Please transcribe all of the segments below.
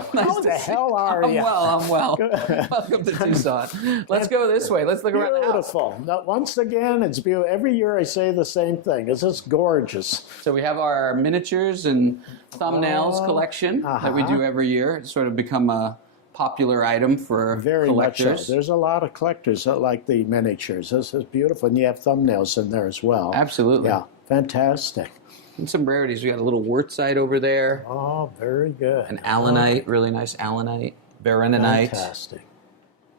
Daniel, how the hell are you? I'm well. Welcome to Tucson. Let's go this way. Let's look around the house. Beautiful. Now, once again, it's beautiful. Every year I say the same thing. It's just gorgeous. So we have our miniatures and thumbnails collection that we do every year. It's sort of become a popular item for Very collectors. much so. There's a lot of collectors that like the miniatures. This is beautiful. And you have thumbnails in there as well. Absolutely. Yeah, fantastic. And some rarities. We got a little wartsite over there. Oh, very good. An allanite, really nice allanite. Bereninite. Fantastic.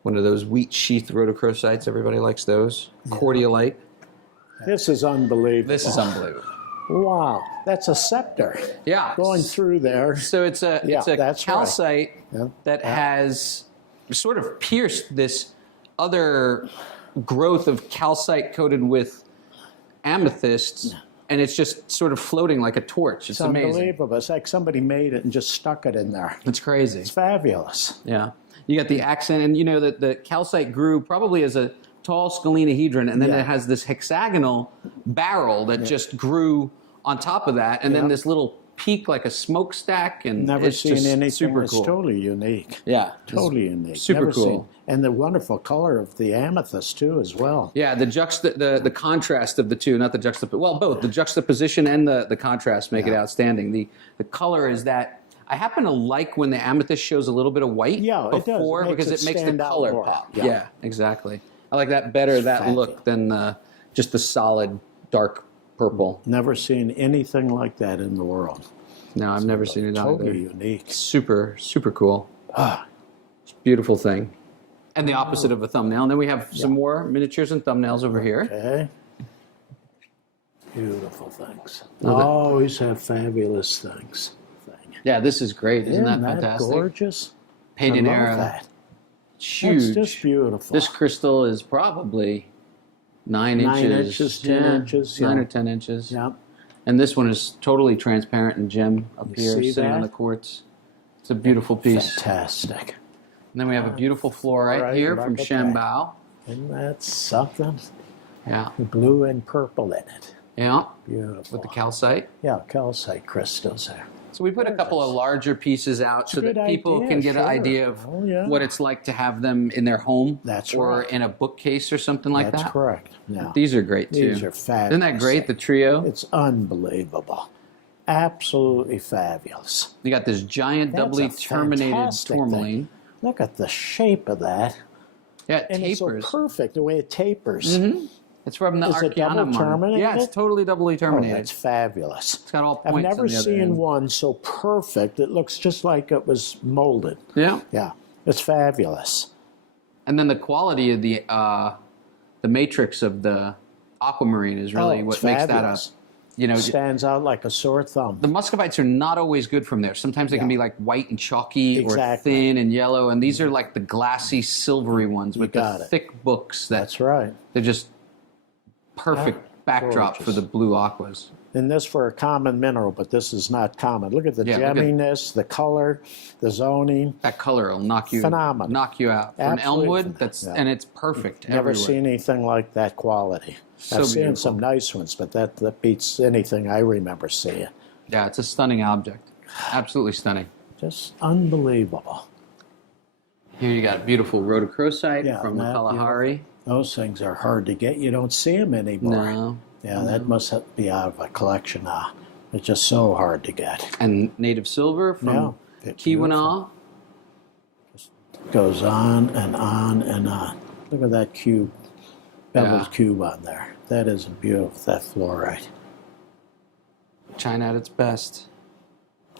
One of those wheat sheath rhodochrosites. Everybody likes those. Yeah. Cordialite. This is unbelievable. This is unbelievable. Wow, that's a scepter. Yeah. Going through there. So it's a calcite that has sort of pierced this other growth of calcite coated with amethysts, and it's just sort of floating like a torch. It's amazing. Unbelievable. It's like somebody made it and just stuck it in there. It's crazy. It's fabulous. Yeah. You got the accent, and you know that the calcite grew probably as a tall scalenahedron, and then it has this hexagonal barrel that just grew on top of that, and then this little peak like a smokestack, and never it's seen just anything. super It's cool. totally unique. Yeah, totally unique. Super never cool. Seen. And the wonderful color of the amethyst too, as well. Yeah, the contrast of the two, not the both the juxtaposition and the contrast make it outstanding. The color is that. I happen to like when the amethyst shows a little bit of white before because it makes the color pop. Yeah, exactly. I like that better, look, than just the solid dark purple. Never seen anything like that in the world. No, I've never seen it either. Totally unique. Super, super cool. It's a beautiful thing. And the opposite of a thumbnail. And then we have some more miniatures and thumbnails over here. Okay. Beautiful things. Always have fabulous things. Yeah, this is great. Isn't that fantastic? Gorgeous? Painted I love era. that. Huge. That's just beautiful. This crystal is probably 9 inches. 9 inches, 10 inches. 9 or 10 inches. Yeah. And this one is totally transparent and gem up here, sitting on the quartz. It's a beautiful piece. Fantastic. And then we have a beautiful fluorite here from Shambao. Isn't that something? Yeah. Blue and purple in it. Yeah. Beautiful. With the calcite. Yeah, calcite crystals there. So we put a couple of larger pieces out so that people can get an idea of what it's like to have them in their home or in a bookcase or something like that. That's correct. Yeah. These are great too. These are fabulous. Isn't that great, the trio? It's unbelievable. Absolutely fabulous. You got this giant doubly terminated tourmaline. Look at the shape of that. Yeah, it and tapers. It's so perfect, the way it tapers. Mm-hmm. It's from the Archaeanum. Yeah, it's totally doubly terminated. Oh, that's fabulous. It's got all points. I've never seen one so perfect. It looks just like it was molded. Yeah. Yeah. It's fabulous. And then the quality of the matrix of the aquamarine is really what makes that up. You know, stands out like a sore thumb. The muscovites are not always good from there. Sometimes they can be like white and chalky or thin and yellow, and these are like the glassy, silvery ones with the thick books. That's right. They're just perfect backdrop for the blue aquas. And this for a common mineral, but this is not common. Look at the gemminess, the color, the zoning. That color will knock you out. From Elmwood, and it's perfect. Never seen anything like that quality. I've seen some nice ones, but that beats anything I remember seeing. Yeah, it's a stunning object. Absolutely stunning. Just unbelievable. Here you got a beautiful rhodochrosite from the Kalahari. Those things are hard to get. You don't see them anymore. No. Yeah, that must be out of a collection now. It's just so hard to get. And native silver from Keweenaw. Just goes on and on and on. Look at that cube, beveled cube on there. That is beautiful, that fluorite. China at its best.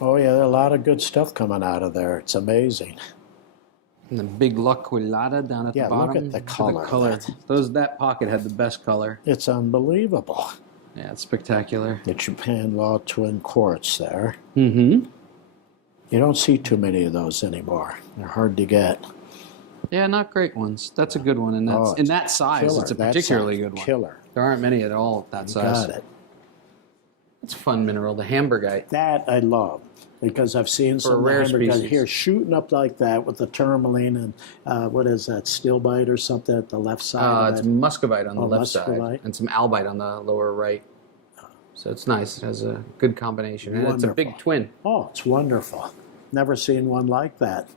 Oh yeah, there's a lot of good stuff coming out of there. It's amazing. And the big La Quilada down at the bottom. Look at the color. That pocket had the best color. It's unbelievable. Yeah, it's spectacular. The Japan Law twin quartz there. Mm-hmm. You don't see too many of those anymore. They're hard to get. Yeah, not great ones. That's a good one, and that's in that size. It's a particularly good one. Killer. There aren't many at all that size. Got it. It's a fun mineral, the Hamburgite. That I love. Because I've seen some rare species here shooting up like that with the tourmaline and what is that, steelbite or something at the left side? It's muscovite on the left side and some albite on the lower right. So it's nice. It has a good combination. And it's a big twin. Oh, it's wonderful. never seen one like that.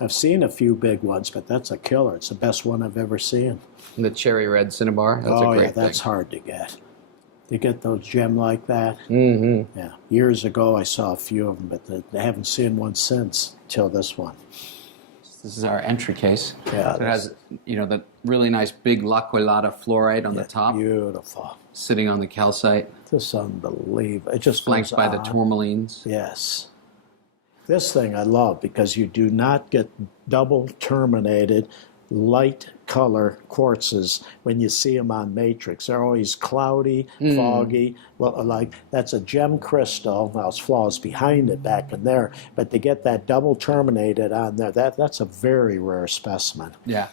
I've seen a few big ones, but that's a killer. It's the best one I've ever seen. And the cherry red cinnabar, that's a great thing. That's hard to get. You get those gem like that. Mm-hmm. Yeah, years ago I saw a few of them, but I haven't seen one since till this one. This is our entry case. Yeah, so it has, the really nice big L'Aquilata fluorite on the top. Beautiful. Sitting on the calcite. Just unbelievable. It just flanked by the tourmalines. Yes. This thing I love because you do not get double terminated light color quartzes when you see them on matrix. They're always cloudy, foggy. Well, like that's a gem crystal. Now it's flaws behind it back in there, but to get that double terminated on there, that's a very rare specimen. Yeah.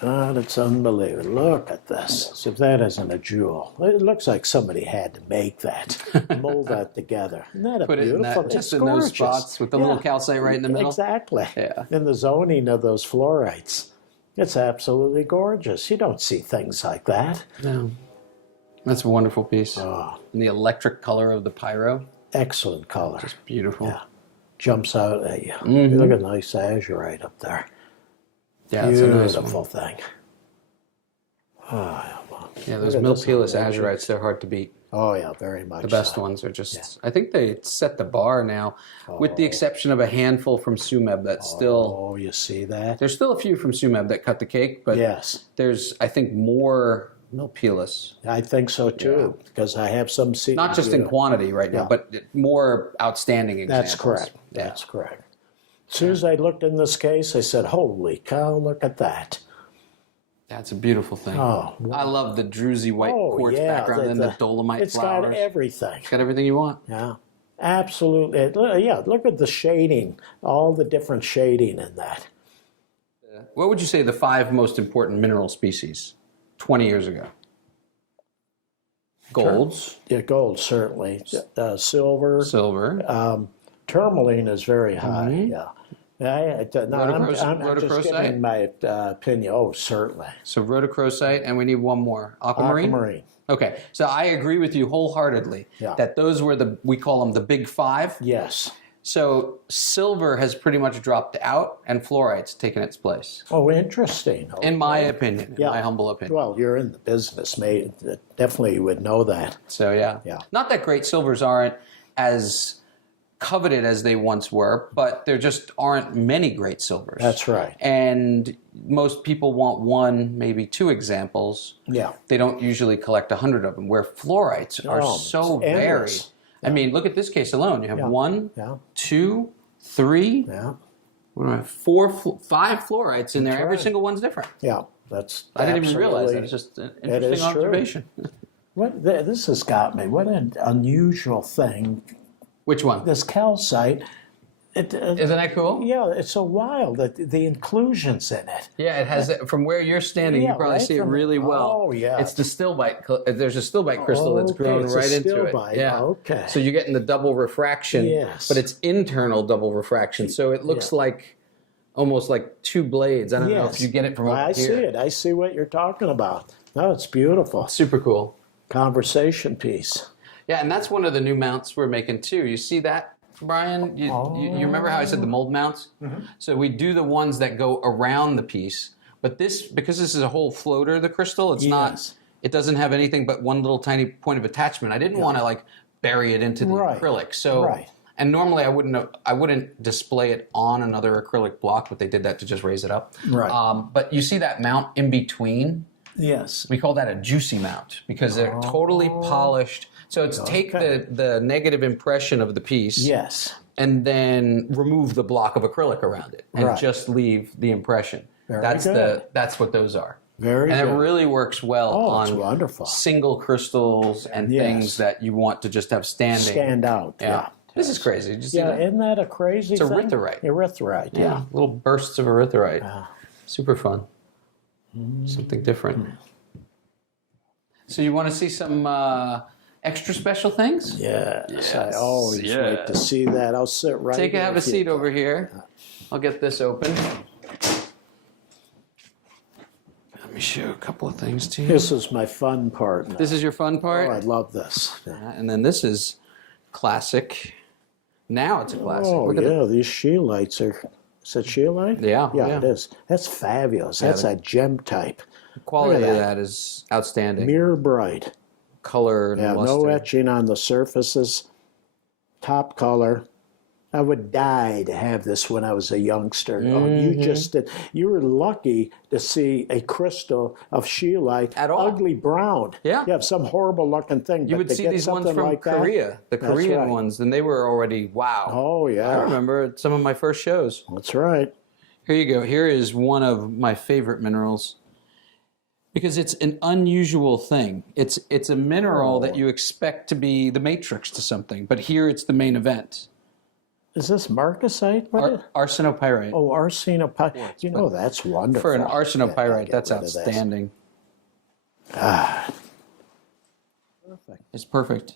God, it's unbelievable. Look at this. So if that isn't a jewel, it looks like somebody had to make that, mold that together. Isn't that Put beautiful? it in that, just in those spots with the little calcite right in the middle. Exactly. Yeah. In the zoning of those fluorites. It's absolutely gorgeous. You don't see things like that. No. That's a wonderful piece. Oh. And the electric color of the pyro. Excellent color. Just beautiful. Yeah. Jumps out at you. Look at nice azurite up there. Yeah, it's a nice beautiful thing. Oh, yeah, those Milpilus azurites, they're hard to beat. Oh, yeah, very much. The best ones are just, I think they set the bar now, with the exception of a handful from Sumeb that's still... Oh, you see that? There's still a few from Sumeb that cut the cake, but there's, I think, more Milpilus. I think so, too, because I have some... Not just in quantity right now, but more outstanding examples. That's correct. Yeah. That's correct. As soon as I looked in this case, I said, holy cow, look at that. That's a beautiful thing. Oh, I love the druzy white quartz background and the dolomite flowers. It's got everything. It's got everything you want. Yeah, absolutely. Yeah, look at the shading, all the different shading in that. What would you say the 5 most important mineral species 20 years ago? Golds. Yeah, gold, certainly. Silver. Silver. Tourmaline is very high, yeah. I'm just giving my opinion. Oh, certainly. So rhodochrosite, and we need one more. Aquamarine? Aquamarine. Okay, so I agree with you wholeheartedly that those were we call them the big 5. Yes. So silver has pretty much dropped out, and fluorite's taken its place. Oh, interesting. In my opinion, in my humble opinion. Well, you're in the business, mate. Definitely you would know that. So yeah. Not that great silvers aren't as coveted as they once were, but there just aren't many great silvers. That's right. And most people want 1, maybe 2 examples. Yeah. They don't usually collect 100 of them, where fluorites are so varied. I mean, look at this case alone. You have 1, 2, 3, 4, 5 fluorites in there. Every single one's different. Yeah, I didn't even realize that. It's just an interesting observation. This has got me. What an unusual thing. Which one? This calcite. Isn't that cool? Yeah, it's so wild that the inclusions in it. Yeah, it has. From where you're standing, you probably see it really well. Oh, yeah. It's the stilbite. There's a stilbite crystal that's grown right into it. Yeah. Okay. So you're getting the double refraction. Yes. But it's internal double refraction, so it looks like almost like 2 blades. I don't know if you get it from over here. I see it. I see what you're talking about. No, it's beautiful. Super cool. Conversation piece. Yeah, and that's one of the new mounts we're making too. You see that, Brian? You remember how I said the mold mounts? Mm-hmm. So we do the ones that go around the piece, but because this is a whole floater, the crystal, it's not. It doesn't have anything but one little tiny point of attachment. I didn't want to like bury it into the acrylic. So, and normally I wouldn't display it on another acrylic block, but they did that to just raise it up. Right. But you see that mount in between? Yes. We call that a juicy mount because they're totally polished. So it's take the negative impression of the piece, and then remove the block of acrylic around it, and just leave the impression. That's what those are. Very and good. it really works well on wonderful. Single crystals and things that you want to just have stand out. Yeah. This is crazy. Did you see that? Isn't that a crazy thing? It's erythrite. Erythrite, yeah. Little bursts of erythrite. Super fun. Something different. So you want to see some extra special things? Yes. I always wait to see that. I'll sit right here. Have a seat over here. I'll get this open. Let me show a couple of things to you. This is my fun part now. This is your fun part? Oh, I love this. And then this is classic Now it's a classic. Oh, Look at yeah, these scheelites are, is it scheelite? Yeah, Yeah, yeah. it is. That's fabulous. That's a gem type. The quality of that is outstanding. Mirror bright. Color and luster. No etching on the surfaces. Top color. I would die to have this when I was a youngster. Oh, you just did. You were lucky to see a crystal of scheelite, At all. ugly brown. Yeah. You have some horrible looking thing. You but would to see get these ones something from like that, Korea, the that's Korean right. ones, and they were already wow. Oh, I yeah. remember at some of my first shows. That's right. Here you go. Here is one of my favorite minerals because it's an unusual thing. It's a mineral that you expect to be the matrix to something, but here it's the main event. Is this marcasite? Arsenopyrite. Oh, arsenopyrite. You know, that's wonderful. For an arsenopyrite, Yeah, that's get rid of this. outstanding. Perfect. It's perfect.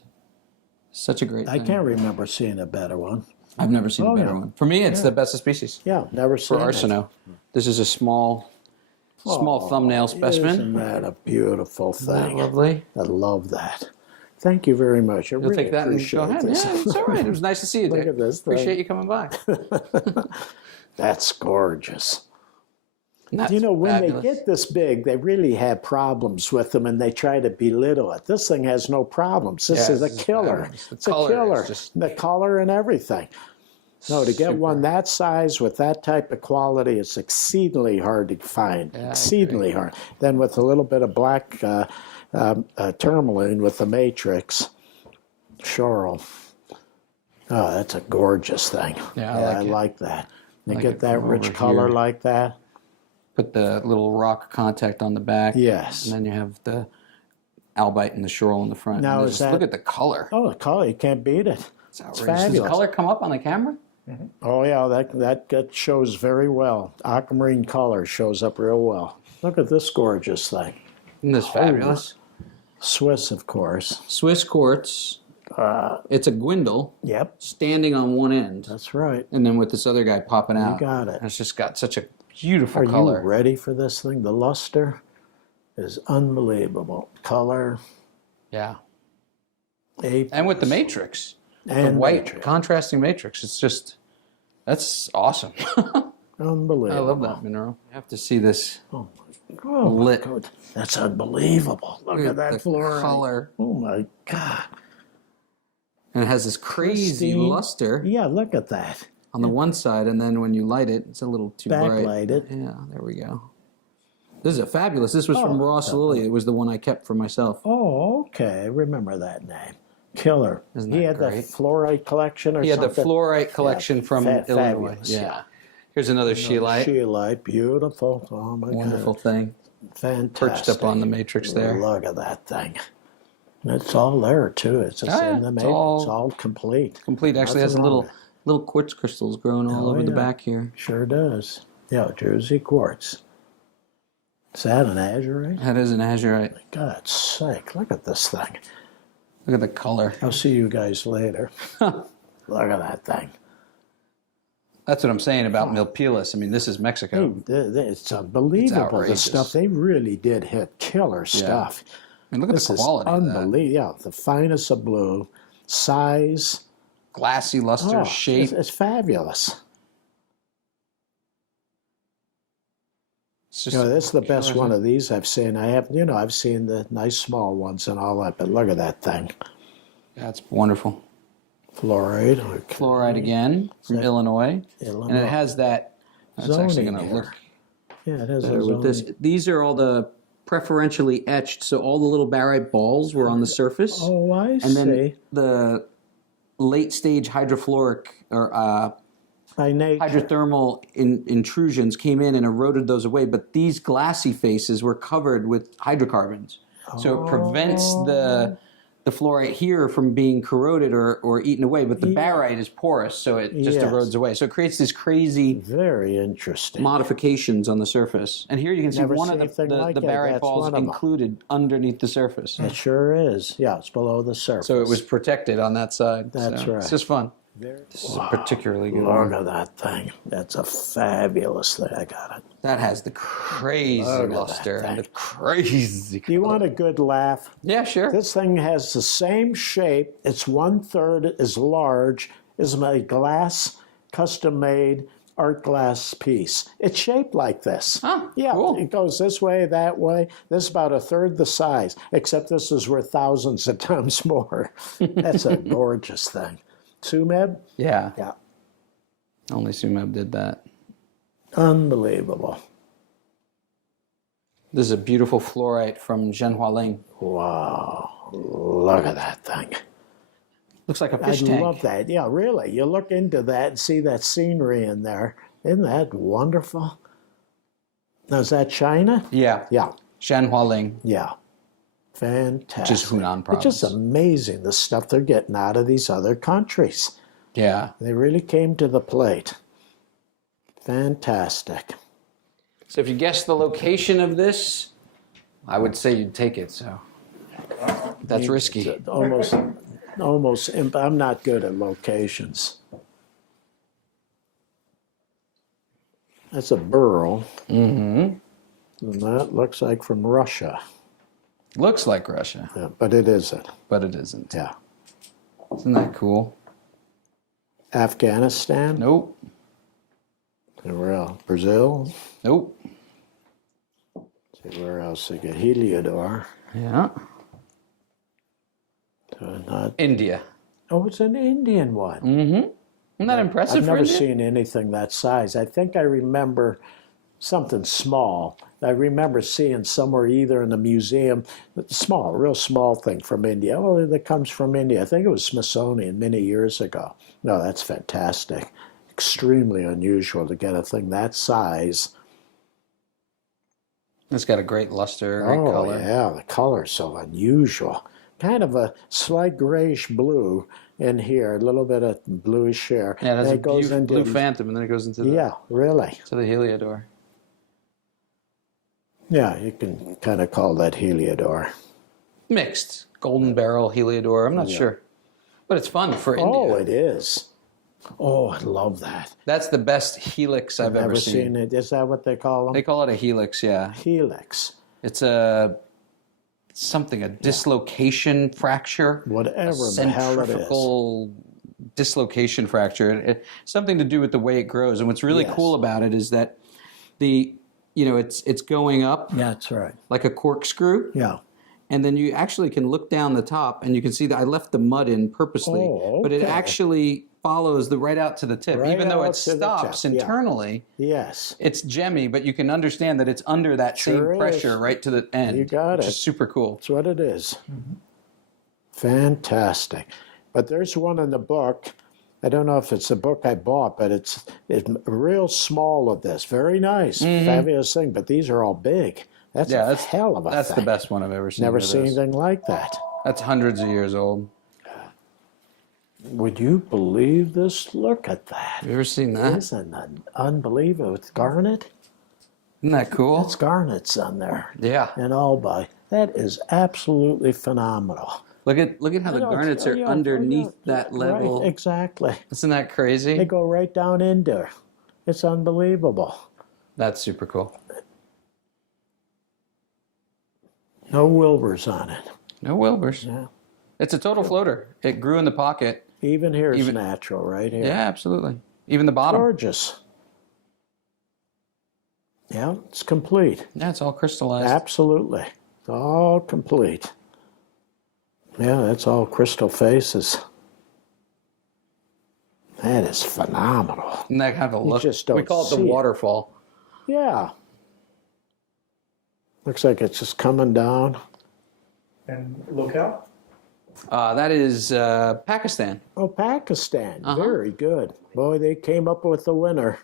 Such a great I thing. can't remember seeing a better one. I've never seen a better yeah. one. For me, it's the best of species. Yeah, never seen For it. arseno. This is a small thumbnail specimen. Isn't that a beautiful thing? Lovely. I love that. Thank you very much. I You'll really take that and appreciate go ahead. this. Yeah, it's all right. It was nice to see you, Look Dick. at this thing. Appreciate you coming by. That's gorgeous. That's You know, when fabulous. they get this big, they really have problems with them, and they try to belittle it. This thing has no problems. This Yeah, is a this is killer. fabulous. The It's a color killer. is just- The color and everything. No, to get Super. one that size with that type of quality, it's exceedingly hard to find. Yeah, I exceedingly hard. Then with a little bit of black tourmaline with the matrix, Shoral. Oh, that's a gorgeous thing. Yeah, I like it. like that. And Like get it that from rich over color here. like that. Put the little rock contact on the back. Yes. And then you have the albite and the shoral in the front. Now, And is just that- look at the color. Oh, the color, you can't beat it. It's outrageous. It's Does the fabulous. color come up on the camera? Oh yeah, that shows very well. Aquamarine color shows up real well. Look at this gorgeous thing. Isn't this fabulous? Swiss, of course. Swiss quartz. It's a gwindle Yep, standing on one end, that's right. and then with this other guy popping out. got it. And it's just got such a beautiful Are color. you ready for this thing? The luster is unbelievable. Color, Yeah. A, And with the matrix. and The white matrix. contrasting matrix. It's just, that's awesome. Unbelievable. I love that mineral. You have to see this Oh my lit. God. That's unbelievable. Look at that the fluorite. color. Oh my God. And it has this crazy Pristine. luster Yeah, look at that. on the one side, and then when you light it, it's a little too bright. Backlight it. Yeah, there we go. This is a fabulous. This was from Ross Lilly. It was the one I kept for myself. Oh, okay. I remember that name. Killer. Isn't He that had great? the fluorite collection or He had the something? fluorite collection from Illinois. fabulous, Yeah. Here's another scheelite. Scheelite, beautiful. Oh my Wonderful God. thing. Fantastic. Perched up on the matrix there. Look at that thing. And it's all there too. It's just Oh, yeah. in the It's matrix. all- It's all complete. Complete. Actually has a Nothing wrong little little quartz crystals growing all Oh, over the yeah. back here. Sure does. Yeah, Jersey quartz. Is that an azurite? That is an azurite. God's sake, look at this thing. Look at the color. I'll see you guys later. Look at that thing. That's what I'm saying about Milpilas. I mean, this is Mexico. It's unbelievable, the outrageous. stuff. They really did hit killer stuff. And look at This the is quality of that. unbelievable. Yeah, the finest of blue, size. Glassy luster, Oh, shape. it's fabulous. It's just This is the best killer one thing. of these I've seen. I've seen the nice small ones and all that, but look at that thing. That's wonderful. Fluoride. Okay. Fluoride again from Illinois. And Illinois. it has that. That's actually Zoning going to here. look Yeah, it has better a with this. zoning. These are all the preferentially etched, so all the little barite balls were on the surface. Oh, I and see. then the late stage hydrofluoric or By nature. hydrothermal intrusions came in and eroded those away, but these glassy faces were covered with hydrocarbons. So it prevents the fluorite here from being corroded or eaten away, but the barite is porous, so it just Yes. erodes away. So it creates these crazy Very interesting. modifications on the surface. And here you can see Never one seen of anything the like that. barite That's balls one of them. included underneath the surface. It sure is. Yeah, it's below the surface. So it was protected on that side. That's So right. It's just fun. This is a particularly good Look one. at that thing. That's a fabulous thing. I got it. That has the crazy Look at that luster and the thing. crazy. Do you want a good laugh? Yeah, sure. This thing has the same shape. It's 1/3 as large is my glass, custom-made art glass piece. It's shaped like this. Oh, yeah, cool. It goes this way, that way. This is about a third the size, except this is worth thousands of times more. That's a gorgeous thing. Sumeb? Yeah. Yeah. Only Sumeb did that. Unbelievable. This is a beautiful fluorite from Zhenhualing. Wow. Look at that thing. Looks like a fish I tank. love that. Yeah, really. You look into that and see that scenery in there. Isn't that wonderful? Now, is that China? Yeah. Yeah. Zhenhualing. Yeah. Fantastic. Which is Hunan province. It's just amazing the stuff they're getting out of these other countries. Yeah. They really came to the plate. Fantastic. So if you guess the location of this, I would say you'd take it. So that's risky. Almost. I'm not good at locations. That's a burl. Mm-hmm. And that looks like from Russia. Looks like Russia. Yeah, but it isn't. But it isn't. Yeah. Isn't that cool? Afghanistan? Nope. Where else? Brazil? Nope. See where else they get Heliodor. Yeah. India. Oh, it's an Indian one. Mm-hmm. Isn't that impressive? I've never India? seen anything that size. I think I remember something small. I remember seeing somewhere either in the museum, small, real small thing from India. Oh, that comes from India. I think it was Smithsonian many years ago. No, that's fantastic. Extremely unusual to get a thing that size. It's got a great luster, great color. Yeah, the color's so unusual. Kind of a slight grayish blue in here, a little bit of bluish here. Yeah, that's it goes blue, into blue phantom, and then it goes into the, yeah, really. to the Heliodor. Yeah, you can kind of call that Heliodor. Mixed. Golden barrel Heliodor. I'm not sure. But it's fun for India. Oh, it is. Oh, I love that. That's the best helix I've ever seen. it. Is that what they call them? They call it a helix, yeah. Helix. It's a dislocation fracture. Whatever the hell it is. Centrifugal dislocation fracture. Something to do with the way it grows. And what's really cool about it is that it's going up. Yeah, that's right. Like a corkscrew. Yeah. And then you actually can look down the top and you can see that I left the mud in purposely. Oh, okay. But it actually follows right out to the tip. Right Even though out it to the stops tip, yeah. internally, Yes. it's gemmy, but you can understand that it's under that Sure same pressure is. right to the end. You got which it. is super cool. That's what it is. Fantastic. But there's one in the book. I don't know if it's the book I bought, but it's real small of this. Very nice. Fabulous thing. But these are all big. That's a hell of a That's thing. the best one I've ever seen. Never of seen those. anything like that. That's hundreds of years old. Would you believe this? Look at that. Have you ever seen that? Isn't that unbelievable? It's garnet. Isn't that cool? It's garnets on there. Yeah. And all by. That is absolutely phenomenal. Look at how the garnets are underneath that level. Right, exactly. Isn't that crazy? They go right down in there. It's unbelievable. That's super cool. No Wilburs on it. No Wilburs. Yeah. It's a total floater. It grew in the pocket. Even here is natural, right here. Yeah, absolutely. Even the bottom. Gorgeous. Yeah, it's complete. Yeah, it's all crystallized. Absolutely. It's all complete. Yeah, that's all crystal faces. That is phenomenal. Isn't that kind of a look? just don't We call it the see it. waterfall. Yeah. Looks like it's just coming down. And locale? That is Pakistan. Oh, Pakistan. Uh-huh. Very good. Boy, they came up with the winner.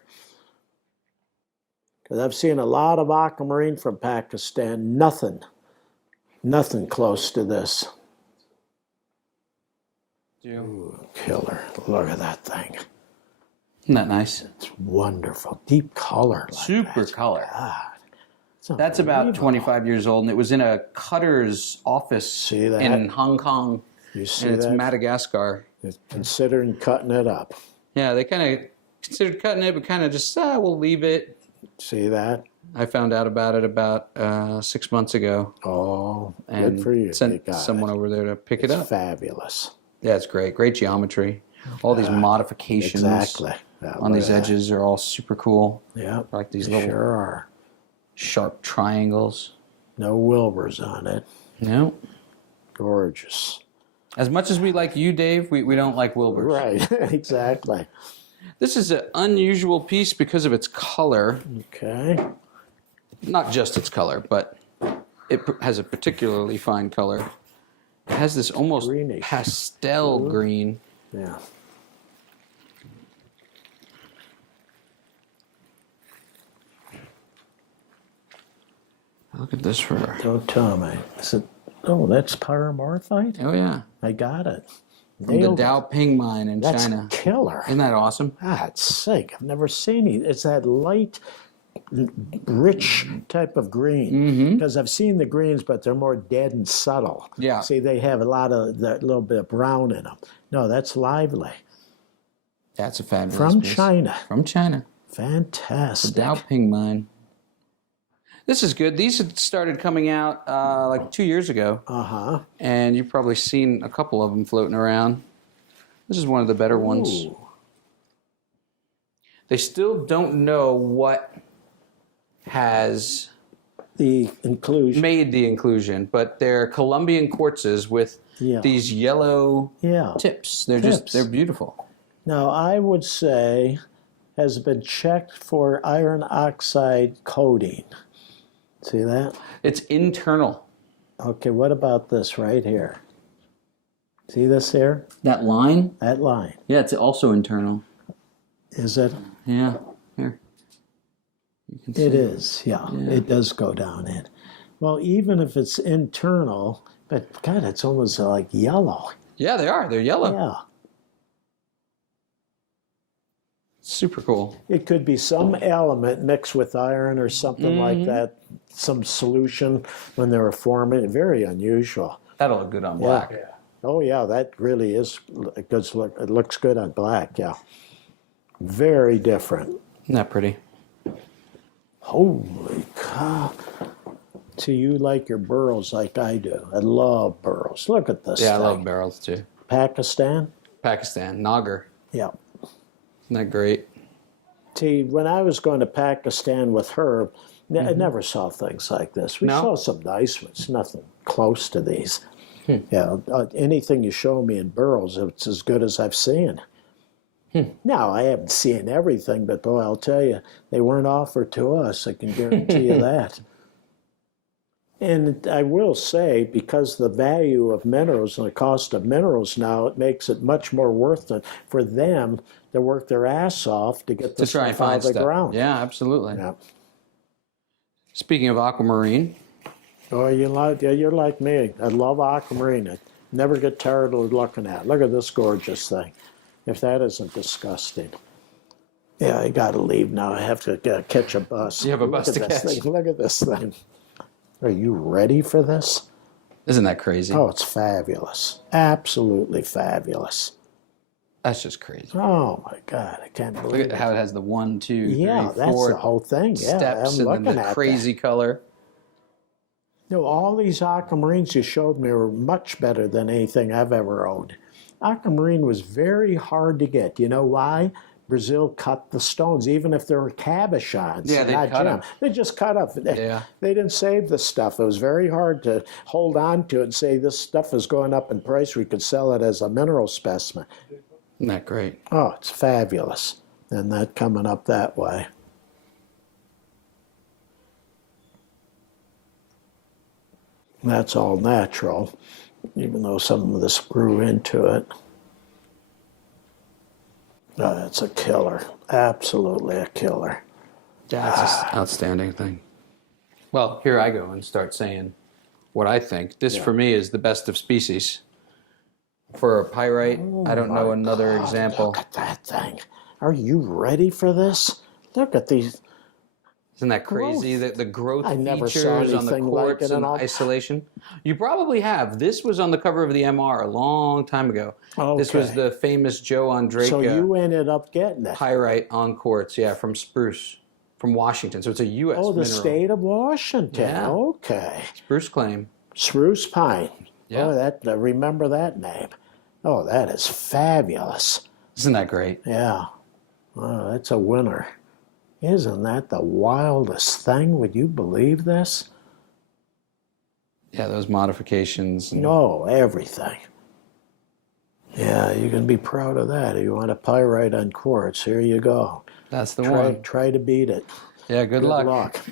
Because I've seen a lot of aquamarine from Pakistan. Nothing close to this. Ooh, killer. Look at that thing. Isn't that nice? It's wonderful. Deep color. Like Super that. color. God. That's about 25 years old, and it was in a cutter's office See that? in Hong Kong. You see And it's that? Madagascar. It's considering cutting it up. Yeah, they kind of considered cutting it, but kind of just, we'll leave it. See that? I found out about it about 6 months ago. Oh, And good for you. sent You got someone it. over there to pick it It's up. fabulous. Yeah, it's great. Great geometry. All these modifications Exactly. Yeah, on look these at that. edges are all super cool. Yeah, Like these they little sure are. sharp triangles. No Wilburs on it. No. Gorgeous. As much as we like you, Dave, we don't like Wilbur's. Right, exactly. This is an unusual piece because of its color. Okay. Not just its color, but it has a particularly fine color. It has this almost Greenish. pastel green. Yeah. Look at this for... Don't tell me. Is it? Oh, that's pyromarthite? Oh, yeah. I got it. From the Nailed it. Dao Ping mine in That's China. killer. Isn't that awesome? Ah, it's sick. I've never seen it. It's that light, rich type of green. Because I've seen the greens, but they're more dead and subtle. Yeah. See, they have a lot of that little bit of brown in them. No, that's lively. That's a fabulous From piece. China. From China. Fantastic. The Dao Ping mine. This is good. These had started coming out like 2 years ago. Uh-huh. And you've probably seen a couple of them floating around. This is one of the better ones. Ooh. They still don't know what has The inclusion. made the inclusion, but they're Colombian quartzes with Yeah. these yellow Yeah. tips. They're Tips. they're beautiful. Now, I would say has been checked for iron oxide coating. See that? It's internal. Okay, what about this right here? See this here? That line? That line. Yeah, it's also internal. Is it? Yeah. Here. You can see. It is, yeah. It does go down in. Well, even if it's internal, but God, it's almost like yellow. Yeah, they are. They're yellow. Yeah. Super cool. It could be some element mixed with iron or something like that, some solution when they were forming. Very unusual. That'll look good on black. Yeah. Oh, yeah, that really is a good look. It looks good on black, yeah. Very different. Isn't that pretty? Holy cow. So you like your burls like I do. I love burls. Look at this Yeah, I thing. love barrels too. Pakistan? Pakistan, Nagar. Yeah. Isn't that great? See, when I was going to Pakistan with her, I never saw things like this. We No? saw some nice ones, nothing close to these. Yeah, anything you show me in burls, it's as good as I've seen. Now, I haven't seen everything, but boy, I'll tell you, they weren't offered to us. I can guarantee you that. And I will say, because the value of minerals and the cost of minerals now, it makes it much more worth it for them to work their ass off to get To this try and stuff out find of the stuff. ground. Yeah, absolutely. Yeah. Speaking of aquamarine, Oh, you're like me. I love aquamarine. I never get tired of looking at it. Look at this gorgeous thing. If that isn't disgusting. Yeah, I got to leave now. I have to catch a bus. You have a Look bus at to this catch. thing. Look at this thing. Are you ready for this? isn't that crazy? Oh, it's fabulous. Absolutely fabulous. That's just crazy. Oh, my God. I can't Look believe at it. how it has the 1, 2, 3, Yeah, that's 4 the whole thing. Yeah, steps I'm and looking then the at crazy color. No, all these aquamarines you showed me were much better than anything I've ever owned. Aquamarine was very hard to get. You know why? Brazil cut the stones, even if there were cabochons. Yeah, they not cut gem. 'em. They just cut up. Yeah. They didn't save the stuff. It was very hard to hold on to it and say this stuff is going up in price. We could sell it as a mineral specimen. Isn't that great? Oh, it's fabulous. And that coming up that way. That's all natural, even though some of this grew into it. It's a killer. Absolutely a killer. Yeah, it's an outstanding thing. Well, here I go and start saying what I think. This, for me, is the best of species. For a pyrite, I don't know another example. Look at that thing. Are you ready for this? Look at these. Isn't that crazy? The growth I never saw features on the anything like quartz it and at all. isolation. You probably have. This was on the cover of the MR a long time ago. This was Okay. the famous Joe Andreka So you ended up getting it. pyrite on quartz, yeah, from Spruce, from Washington. So it's a U.S. Oh, the mineral. state of Washington. Yeah. Okay. Spruce claim. Spruce pine. Yeah. Oh, I remember that name. Oh, that is fabulous. Isn't that great? Yeah. Oh, that's a winner. Isn't that the wildest thing? Would you believe this? Yeah, those modifications. And... No, everything. Yeah, you can be proud of that. If you want a pyrite on quartz, here you go. That's the one. Try to beat it. Yeah, good luck.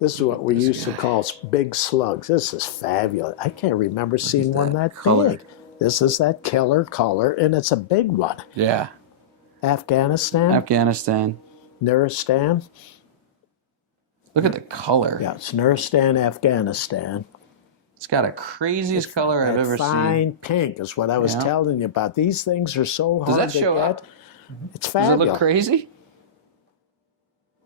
This is what we used to call big slugs. This is fabulous. I can't remember seeing one that big. This is that killer color, and it's a big one. Yeah. Afghanistan. Nuristan. Look at the color. Yeah, it's Nuristan, Afghanistan. It's got a craziest color I've ever seen. Fine pink is what I was telling you about. These things are so hard to get. Does that show up? It's fabulous. Does it look crazy?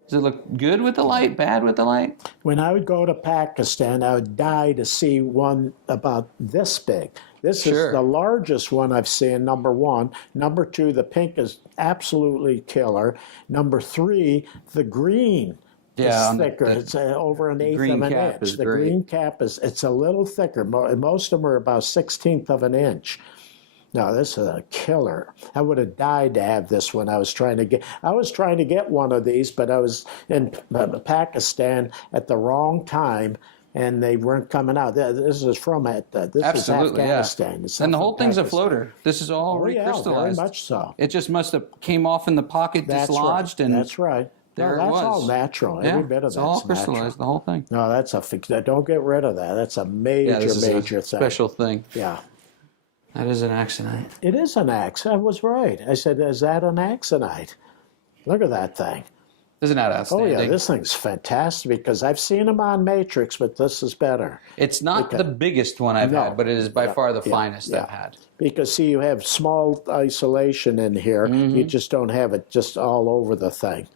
Does it look good with the light, bad with the light? When I would go to Pakistan, I would die to see one about this big. This is the largest one I've seen, number one. Number two, the pink is absolutely killer. Number three, the green is thicker. It's over an eighth of an inch. The green cap is, it's a little thicker. Most of them are about 1/16 of an inch. No, this is a killer. I would have died to have this one. I was trying to get one of these, but I was in Pakistan at the wrong time, and they weren't coming out. This is from this is Afghanistan. Yeah. And the whole thing's a floater. This is all recrystallized. Yeah, very much so. It just must have came off in the pocket, dislodged, and that's right. There that's it was. all natural. Every bit of that's all crystallized. Natural. The whole thing. No, that's a. Don't get rid of that. That's a major thing. Special thing. Yeah. That is an axonite. It is an axonite. I was right. I said, is that an axonite? Look at that thing. Isn't that outstanding? Oh, yeah, this thing's fantastic because I've seen them on Matrix, but this is better. It's not the biggest one I've had, but it is by far the finest I've had. Because, see, you have small isolation in here. You just don't have it just all over the thing.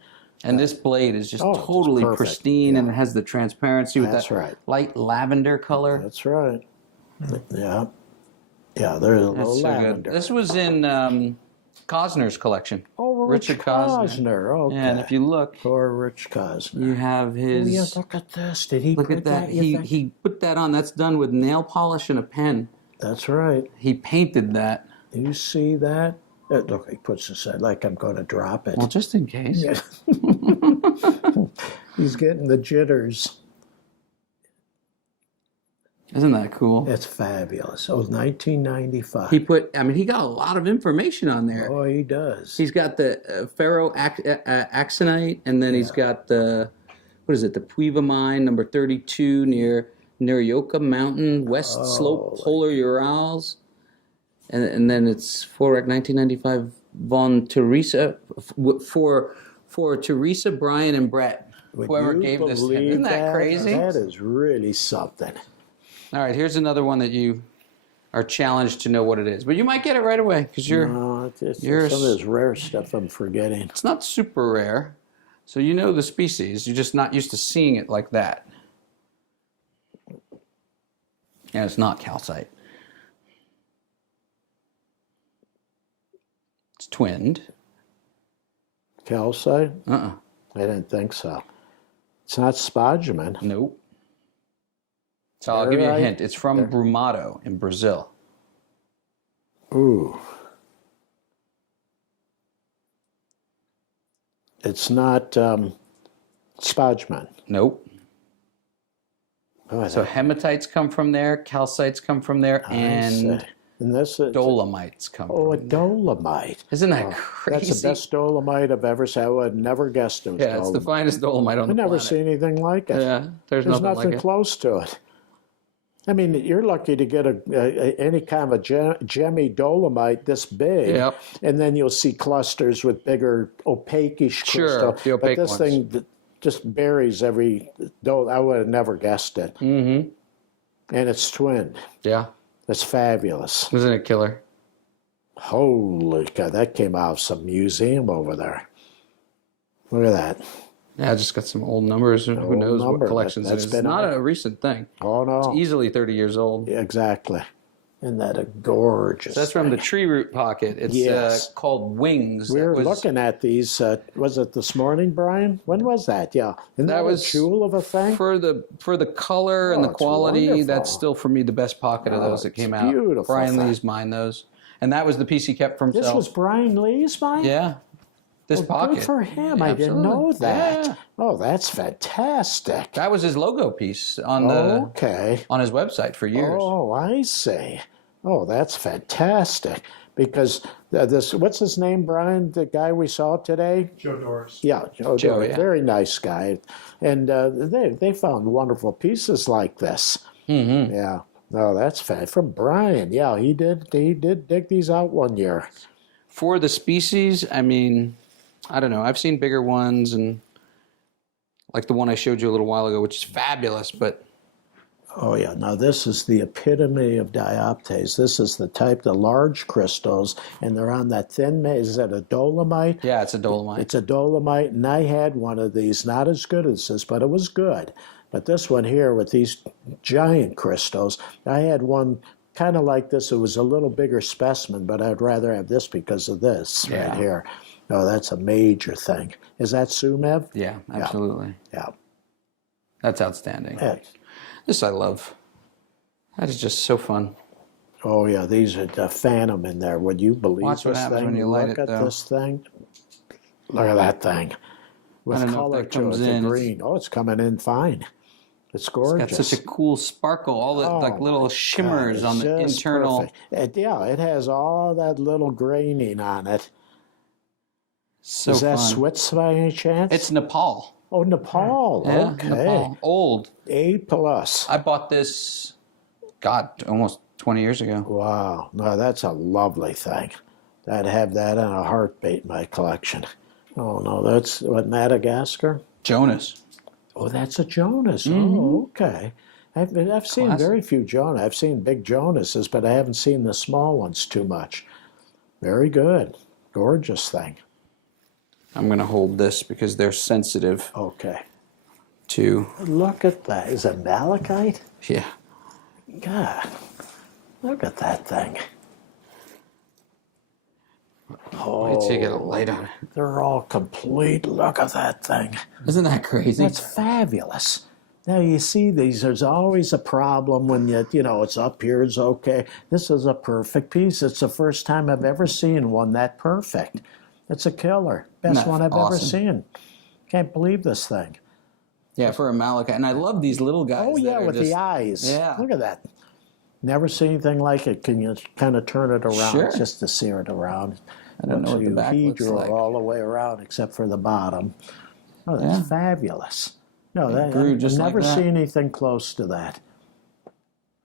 And this blade is just totally pristine, and it has the transparency with that light lavender color. That's right. Yeah. Yeah, there's a little lavender. Good. This was in Cosner's collection. Oh, Richard Cosner. Okay. Yeah, and if you look, poor Rich Cosner. You have his. Oh, yeah, look at this. Did he look at that? He put that on. That's done with nail polish and a pen. That's right. He painted that. Do you see that? Look, he puts his head like I'm going to drop it. Well, just in case. Yeah. He's getting the jitters. Isn't that cool? It's fabulous. Oh, 1995. He got a lot of information on there. Oh, he does. He's got the ferro-axonite, and then he's got the Puiva mine, number 32, near Neryoka Mountain, West Slope, Polar Urals. And then it's for 1995 von Teresa, for Teresa, Brian, and Brett. Whoever gave this to him. Isn't that crazy? That is really something. All right, here's another one that you are challenged to know what it is. But you might get it right away because you're... No, it's some of this rare stuff I'm forgetting. It's not super rare. So you know the species. You're just not used to seeing it like that. And it's not calcite. It's twinned. Calcite? Uh-uh. I didn't think so. It's not spodumene. Nope. So I'll give you a hint. It's from Brumado in Brazil. Ooh. It's not spodumene. Nope. Oh, so hematites come from there, calcites come from there, and dolomites come from there. Oh, a dolomite. Isn't that crazy? That's the best dolomite I've ever seen. I would have never guessed it was dolomite. Yeah, it's the finest dolomite on the planet. I've never seen anything like it. Yeah, there's nothing like it. Close to it. I mean, you're lucky to get any kind of a gemmy dolomite this big, and then you'll see clusters with bigger opaque-ish crystal. The opaque but this thing just buries every I would have never guessed it. Mm-hmm. And it's twinned. Yeah. It's fabulous. Isn't it killer? Holy cow, that came out of some museum over there. Look at that. Yeah, I just got some old numbers. Who knows what collections it is. It's not a recent thing. Oh, no. It's easily 30 years old. Yeah, exactly. Isn't that a gorgeous That's from the tree root pocket. It's called Wings. We were looking at these. Was it this morning, Brian? When was that? Yeah. Isn't that was a jewel of a thing? For the color and the quality, that's still, for me, the best pocket of those that came out. Beautiful. Brian Lee's mined those. And that was the piece he kept for himself. This was Brian Lee's mine? Yeah. This pocket. Good for him. Yeah, I didn't know absolutely. that. Yeah. Oh, that's fantastic. That was his logo piece on his website for years. Oh, I see. Oh, that's fantastic. Because what's his name, Brian, the guy we saw today? Joe Doris. Yeah, Joe Doris. Yeah. Very nice guy. And they found wonderful pieces like this. Mm-hmm. Yeah. No, that's from Brian. Yeah, he did dig these out one year. For the species, I mean, I don't know. I've seen bigger ones, and like the one I showed you a little while ago, which is fabulous, but... Oh, yeah. Now, this is the epitome of dioptase. This is the type, the large crystals, and they're on that thin, is that a dolomite? Yeah, it's a dolomite. It's a dolomite, and I had one of these, not as good as this, but it was good. But this one here with these giant crystals, I had one kind of like this. It was a little bigger specimen, but I'd rather have this because of this right here. Oh, that's a major thing. Is that Sumev? Yeah, absolutely. Yeah. That's outstanding. Yeah. This I love. That is just so fun. Oh, yeah, these are the phantom in there. Would you believe Watch what this happens thing? when you light Look it, at though. this thing. Look at that thing. With I don't know if color that to it, comes the in. green. Oh, it's coming in fine. It's gorgeous. It's got such a cool sparkle, all the like little shimmers on the just internal. perfect. It has all that little graining on it. So Is that fun. Swiss by any chance? It's Nepal. Oh, Nepal. Yeah, Okay. Nepal. Old. A+. I bought this, God, almost 20 years ago. Wow. No, that's a lovely thing. I'd have that in a heartbeat in my collection. Oh, no, that's what, Madagascar? Jonas. Oh, that's a Jonas. Mm-hmm. Oh, okay. I've seen Classic. very few Jonas. I've seen big Jonases, but I haven't seen the small ones too much. Very good. Gorgeous thing. I'm going to hold this because they're sensitive Okay. to... Look at that. Is it malachite? Yeah. God. Look at that thing. Wait till you get a light on it. They're all complete. Look at that thing. Isn't that crazy? That's fabulous. Now you see these, there's always a problem when it's up here, it's okay. This is a perfect piece. It's the first time I've ever seen one that perfect. It's a killer. Best one I've ever seen. Can't believe this thing. Yeah, for a malachite. And I love these little guys. Oh yeah, with the eyes. Yeah. Look at that. Never seen anything like it. Can you kind of turn it around Sure. just to sear it around? I don't know what the back looks like. all the way around except for the bottom. Oh, that's fabulous. No, grew I've just like never that. seen anything close to that.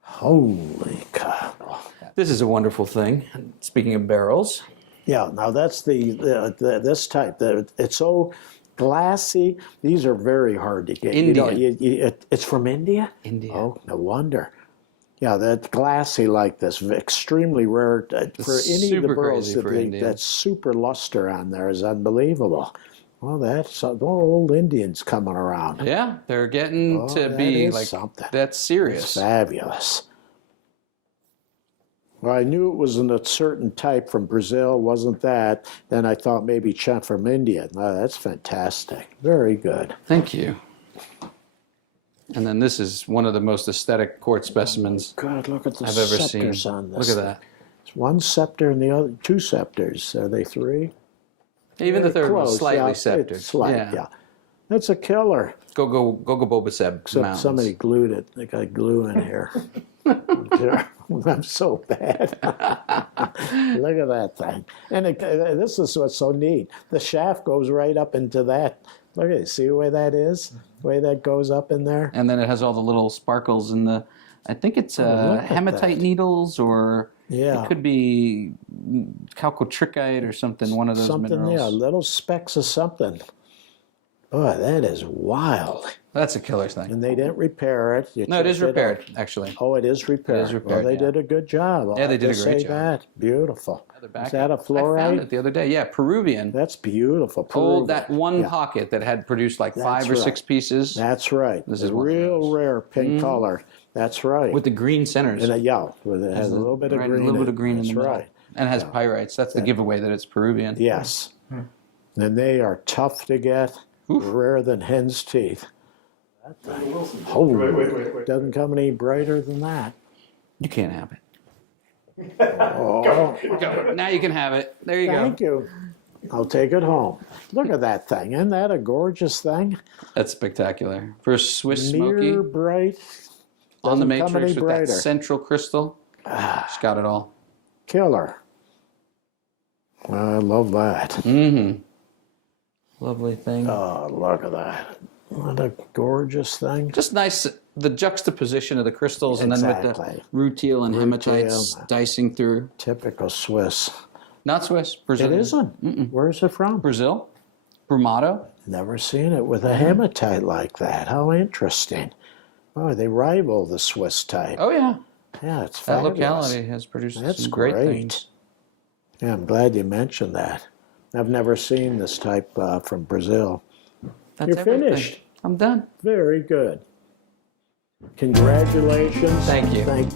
Holy cow. This is a wonderful thing. Speaking of barrels. Yeah, now that's this type. It's so glassy. These are very hard to get. India. It's from India? India. Oh, no wonder. Yeah, that's glassy like this. Extremely rare. For any of the super barrels, crazy for India. that super luster on there is unbelievable. Well, that's old Indians coming around. Yeah, they're getting to that be is like, something. that's serious. It's fabulous. Well, I knew it was in a certain type from Brazil, wasn't that? Then I thought maybe from India. No, that's fantastic. Very good. Thank you. And then this is one of the most aesthetic quartz specimens God, look at the I've ever scepters seen. on this. Look at that. It's one scepter and the other, two scepters. Are they three? Even the third Close, one's slightly yeah, sceptered. it's slight, yeah. That's a killer. Go Bobaseb Except Mountains. somebody glued it. They got glue in here. I'm so bad. Look at that thing. And this is what's so neat. The shaft goes right up into that. Look at it. See where that is? The way that goes up in there? And then it has all the little sparkles in the, I think it's look at hematite that. needles, or Yeah. it could be chalcotrichite or something, one of those minerals. Yeah, little specks of something. Boy, that is wild. That's a killer thing. And they didn't repair it. No, it is checked repaired, out. actually. Oh, it is repaired. It is repaired, Well, they yeah. did a good job. Yeah, they did a I'll great say job. that. Beautiful. Another Is that a backup. I found fluorite? it the other day. Yeah, Peruvian. That's beautiful. Old, Peruvian. that one pocket that had produced like five or right. six pieces. That's right. This It's is a one of real those. rare pink color. That's right. With the green centers. And it has a little bit of Right, green. a little bit of green in the That's middle. right. And it has pyrites. That's the giveaway that it's Peruvian. Yes. And they are tough to get. Rarer than hen's teeth. Holy, Wait. doesn't come any brighter than that. You can't have it. Oh, Go. Now you can have it. There you thank go. you. I'll take it home. Look at that thing. Isn't that a gorgeous thing? That's spectacular. For a Swiss smoky Near bright. on the Doesn't come matrix any with that brighter. central crystal. It's got it all. Killer. I love that. Mm-hmm. Lovely thing. Oh, look at that. What a gorgeous thing. Just nice, the juxtaposition of the crystals and then with the Exactly. rutile and hematites Rutile. dicing through. Typical Swiss. Not Swiss, Brazil. It isn't. Where's it from? Brazil, Brumado. Never seen it with a hematite like that. How interesting. Oh, they rival the Swiss type. Oh yeah, Yeah, it's that fabulous. locality has produced That's some great great. things. Yeah, I'm glad you mentioned that. I've never seen this type from Brazil. That's You're everything. finished. I'm done. Very good. Congratulations. Thank you. Thank